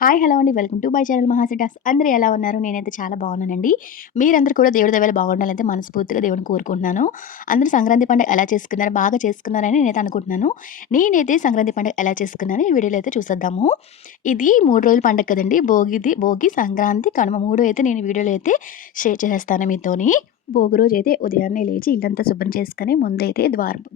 Hi! Hello అండి. Welcome to my channel మహాసిటాస్. అందరూ ఎలా ఉన్నారు? నేనైతే చాలా బాగున్నానండి. మీరందరూ కూడా దేవుడి దయ వల్ల బాగుండాలని మనస్ఫూర్తిగా దేవుడిని కోరుకుంటున్నాను. అందరూ సంక్రాంతి పండుగ ఎలా చేసుకున్నారు? బాగా చేసుకున్నారని నేనైతే అనుకుంటున్నాను. నేనైతే సంక్రాంతి పండుగ ఎలా చేసుకున్నానో ఈ వీడియోలో అయితే చూసేద్దాము. ఇది 3 రోజుల పండుగ కదండీ! భోగి, సంక్రాంతి, కనుమ 3 అయితే నేను ఈ వీడియోలో అయితే షేర్ చేసేస్తాను మీతోని. భోగి రోజైతే ఉదయాన్నే లేచి ఇల్లంతా శుభ్రం చేసుకొని ముందైతే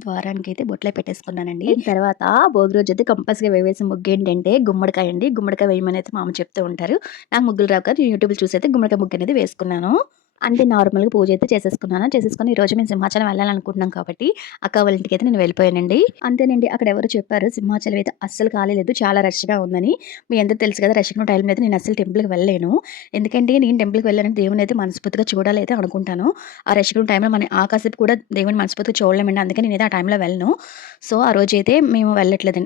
ద్వారానికైతే బొట్లే పెట్టేసుకున్నానండి. తర్వాత భోగి రోజైతే కంపల్సరీగా వేయాల్సిన ముగ్గేంటంటే గుమ్మడికాయ అండి. గుమ్మడికాయ వేయమని అయితే మా అమ్మ చెప్తూ ఉంటారు. నాకు ముగ్గులు రావు కదా! నేను యూట్యూబ్‌లో చూసైతే గుమ్మడికాయ ముగ్గనేది వేసుకున్నాను. అంటే నార్మల్‌గా పూజైతే చేసేసుకున్నాను. చేసేసుకొని ఈరోజు మేము సింహాచలం వెళ్ళాలనుకుంటున్నాం కాబట్టి అక్క వాళ్ళ ఇంటికైతే నేను వెళ్ళిపోయానండి. అంతేనండి. అక్కడ ఎవరో చెప్పారు సింహాచలం అయితే అస్సలు ఖాళీ లేదు. చాలా రష్‌గా ఉందని. మీ అందరికి తెలుసు కదా! రష్‌గా ఉన్న టైంలో అయితే నేను అస్సలు టెంపుల్‌కి వెళ్ళలేను. ఎందుకంటే నేను టెంపుల్‌కి వెళ్ళానంటే దేవుడినైతే మనస్ఫూర్తిగా చూడాలి అయితే అనుకుంటాను. ఆ రష్‌గా ఉన్న టైంలో మనం ఆ కాసేపు కూడా దేవుడిని మనస్ఫూర్తిగా చూడలేమండి. అందుకే నేనైతే ఆ టైంలో వెళ్ళను. సో, ఆ రోజైతే మేము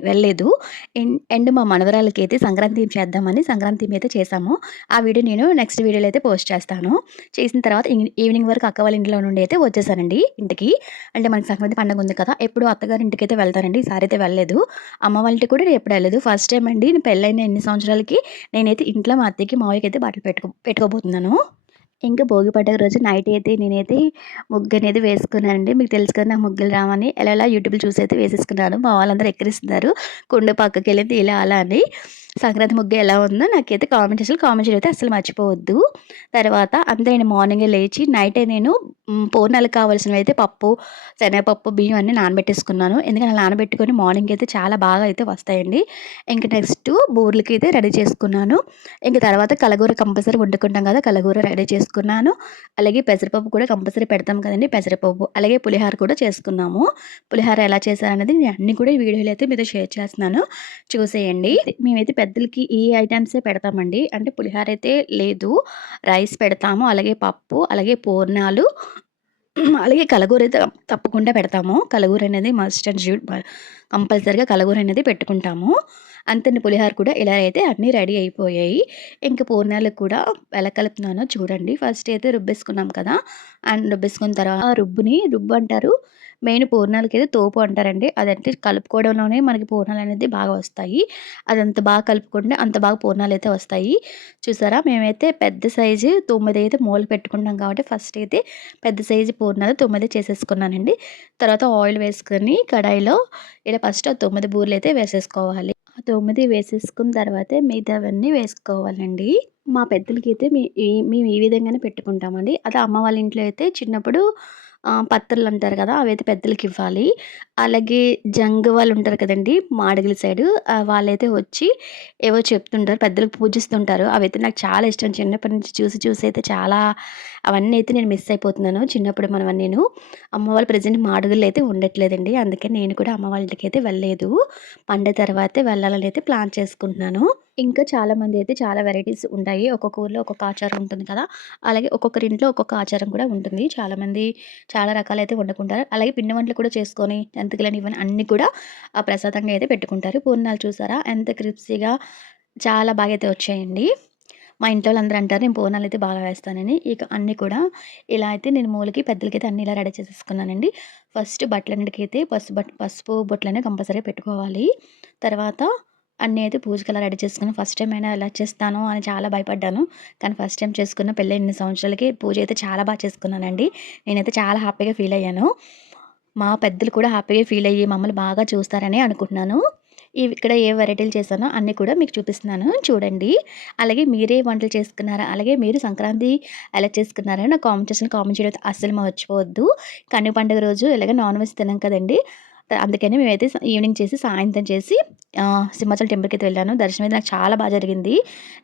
వెళ్ళలేదు. అండ్ మా మనవరాలకైతే సంక్రాంతి చేద్దామని సంక్రాంతి థీమ్ అయితే చేశాము. ఆ వీడియో నేను నెక్స్ట్ వీడియోలో అయితే పోస్ట్ చేస్తాను. చేసిన తర్వాత ఈవినింగ్ వరకు అక్క వాళ్ళ ఇంట్లో నుండి అయితే వచ్చేసానండి ఇంటికి. అంటే మనకి సంక్రాంతి పండుగ ఉంది కదా! ఎప్పుడు అత్తగారి ఇంటికైతే వెళ్తానండి. ఈసారి అయితే వెళ్ళలేదు. అమ్మ వాళ్ళ ఇంటికి కూడా నేను ఎప్పుడు వెళ్ళలేదు. ఫస్ట్ టైమ్ అండి నేను పెళ్ళైన ఎన్ని సంవత్సరాలకి నేనైతే ఇంట్లో మా అత్తయ్యకి, మావయ్యకి అయితే బట్టలు పెట్టుకోబోతున్నాను. ఇంకా భోగి పండుగ రోజు నైట్ అయితే నేనైతే ముగ్గనేది వేసుకున్నానండి. మీకు తెలుసు కదా! నాకు ముగ్గులు రావని ఎలా యూట్యూబ్‌లో చూసైతే వేసేసుకున్నాను. మా వాళ్ళందరూ ఎక్కిరిస్తున్నారు. కుండ పక్కకెళ్ళింది ఇలా అలా అని. సంక్రాంతి ముగ్గు ఎలా ఉందో నాకైతే కామెంట్ చేయడం అయితే అస్సలు మర్చిపోవద్దు. తర్వాత అంతే నేను మార్నింగే లేచి నైటే నేను పూర్ణాలకు కావాల్సినవైతే పప్పు, శనగపప్పు, బియ్యం అన్నీ నానబెట్టేసుకున్నాను. ఎందుకంటే అలా నానబెట్టుకొని మార్నింగ్ అయితే చాలా బాగా అయితే వస్తాయండి. ఇంక నెక్స్ట్ బూరెలకైతే రెడీ చేసుకున్నాను. ఇంక తర్వాత కలగూర కంపల్సరీ వండుకుంటాం కదా! కలగూర రెడీ చేసుకున్నాను. అలాగే పెసరపప్పు కూడా కంపల్సరీ పెడతాం కదండీ! పెసరపప్పు. అలాగే పులిహోర కూడా చేసుకున్నాము. పులిహోర ఎలా చేశారనేది నేను అన్నీ కూడా ఈ వీడియోలో అయితే మీతో షేర్ చేస్తున్నాను. చూసేయండి. మేమైతే పెద్దలకి ఈ ఐటెమ్సే పెడతామండి. అంటే పులిహోర అయితే లేదు. రైస్ పెడతాము. అలాగే పప్పు, అలాగే పూర్ణాలు, అలాగే కలగూర అయితే తప్పకుండా పెడతాము. కలగూర అనేది మస్ట్ అండ్ షుడ్ కంపల్సరీగా కలగూర అనేది పెట్టుకుంటాము. అంతేనండి పులిహోర కూడా ఇలా అయితే అన్నీ రెడీ అయిపోయాయి. ఇంక పూర్ణాలకు కూడా ఎలా కలుపుతున్నానో చూడండి. ఫస్ట్ అయితే రుబ్బేసుకున్నాం కదా! అండ్ రుబ్బేసుకున్న తర్వాత ఆ రుబ్బు అంటారు. మెయిన్ పూర్ణాలకైతే తోపు అంటారండి. అదంటే కలుపుకోవడంలోనే మనకి పూర్ణాలనేది బాగా వస్తాయి. అదంత బాగా కలుపుకుంటే అంత బాగా పూర్ణాలైతే వస్తాయి. చూసారా? మేమైతే పెద్ద సైజు 9 అయితే మూలకి పెట్టుకుంటాం కాబట్టి ఫస్ట్ అయితే పెద్ద సైజు పూర్ణాలు 9 చేసేసుకున్నానండి. తర్వాత ఆయిల్ వేసుకొని కడాయిలో ఇలా ఫస్ట్ ఆ 9 బూరెలైతే వేసేసుకోవాలి. ఆ 9 వేసేసుకున్న తర్వాతే మిగతావన్నీ వేసుకోవాలండి. మా పెద్దలకైతే మేము ఈ విధంగానే పెట్టుకుంటామండి. అదే అమ్మ వాళ్ళ ఇంట్లో అయితే చిన్నప్పుడు పత్రులంటారు కదా! అవైతే పెద్దలకివ్వాలి. అలాగే జంగు వాళ్ళుంటారు కదండీ! మాడగిలి సైడు వాళ్ళైతే వచ్చి ఏవో చెప్తుంటారు. పెద్దలకు పూజిస్తుంటారు. అవైతే నాకు చాలా ఇష్టం. చిన్నప్పటి నుంచి చూసి అయితే చాలా అవన్నీ అయితే నేను మిస్ అయిపోతున్నాను. చిన్నప్పుడు మనవన్నీను. అమ్మ వాళ్ళు ప్రెజెంట్ మాడుగుల్లో అయితే ఉండట్లేదండి. అందుకే నేను కూడా అమ్మ వాళ్ళ ఇంటికైతే వెళ్ళలేదు. పండగ తర్వాతే వెళ్ళాలని అయితే ప్లాన్ చేసుకుంటున్నాను. ఇంకా చాలామంది అయితే చాలా వెరైటీస్ ఉంటాయి. ఒక్కొక్క ఊర్లో ఒక్కొక్క ఆచారం ఉంటుంది కదా! అలాగే ఒక్కొక్కరింట్లో ఒక్కొక్క ఆచారం కూడా ఉంటుంది. చాలామంది చాలా రకాలైతే వండుకుంటారు. అలాగే పిండి వంటలు కూడా చేసుకొని జంతికలని ఇవన్నీ అన్నీ కూడా ప్రసాదంగా అయితే పెట్టుకుంటారు. పూర్ణాలు చూసారా ఎంత క్రిస్పీగా చాలా బాగా అయితే వచ్చాయండి. మా ఇంట్లో వాళ్ళందరూ అంటారు నేను పూర్ణాలయితే బాగా వేస్తానని. ఇక అన్నీ కూడా ఇలా అయితే నేను మూలకి పెద్దలకైతే అన్నీ ఇలా రెడీ చేసేసుకున్నానండి. ఫస్ట్ బట్టలన్నిటికైతే పసుపు బొట్లనేవి కంపల్సరీగా పెట్టుకోవాలి. తర్వాత అన్నీ అయితే పూజకలా రెడీ చేసుకుని ఫస్ట్ టైం అయినా ఎలా చేస్తానో అని చాలా భయపడ్డాను. కానీ ఫస్ట్ టైం చేసుకున్న పెళ్ళైన ఇన్ని సంవత్సరాలకి పూజ అయితే చాలా బాగా చేసుకున్నానండి. నేనైతే చాలా హ్యాపీగా ఫీల్ అయ్యాను. మా పెద్దలు కూడా హ్యాపీగా ఫీల్ అయ్యి మమ్మల్ని బాగా చూస్తారని అనుకుంటున్నాను. ఇక్కడ ఏ వెరైటీలు చేశానో అన్నీ కూడా మీకు చూపిస్తున్నాను చూడండి. అలాగే మీరే వంటలు చేసుకున్నారా? అలాగే మీరు సంక్రాంతి ఎలా చేసుకున్నారో నాకు కామెంట్ చేయడం అయితే అస్సలు మర్చిపోవద్దు. కనుమ పండుగ రోజు ఇలాగ నాన్ వెజ్ తినం కదండీ! అందుకని మేమైతే ఈవినింగ్ చేసి సాయంత్రం చేసి సింహాచలం టెంపుల్‌కైతే వెళ్ళాను. దర్శనం అయితే నాకు చాలా జరిగింది.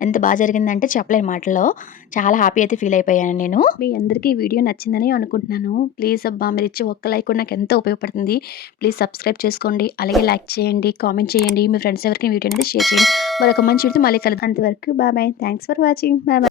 ఎంత జరిగిందంటే చెప్పలేను మాటల్లో. చాలా హ్యాపీ అయితే ఫీల్ అయిపోయాను నేను. మీ అందరికీ ఈ వీడియో నచ్చిందని అనుకుంటున్నాను. ప్లీజ్ అబ్బా! మీరిచ్చే ఒక్క లైక్ కూడా నాకు ఎంతో ఉపయోగపడుతుంది. ప్లీజ్ సబ్స్క్రైబ్ చేసుకోండి. అలాగే లైక్ చేయండి, కామెంట్ చేయండి. మీ ఫ్రెండ్స్ ఎవరికైనా వీడియో అనేది షేర్ చేయండి. మరొక మంచి వీడియోతో మళ్ళీ కలుద్దాం. అంతవరకు bye. Thanks for watching. Bye.